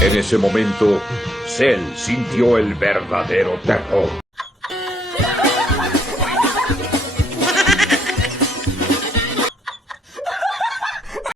En ese momento, Cell sintió el verdadero terror.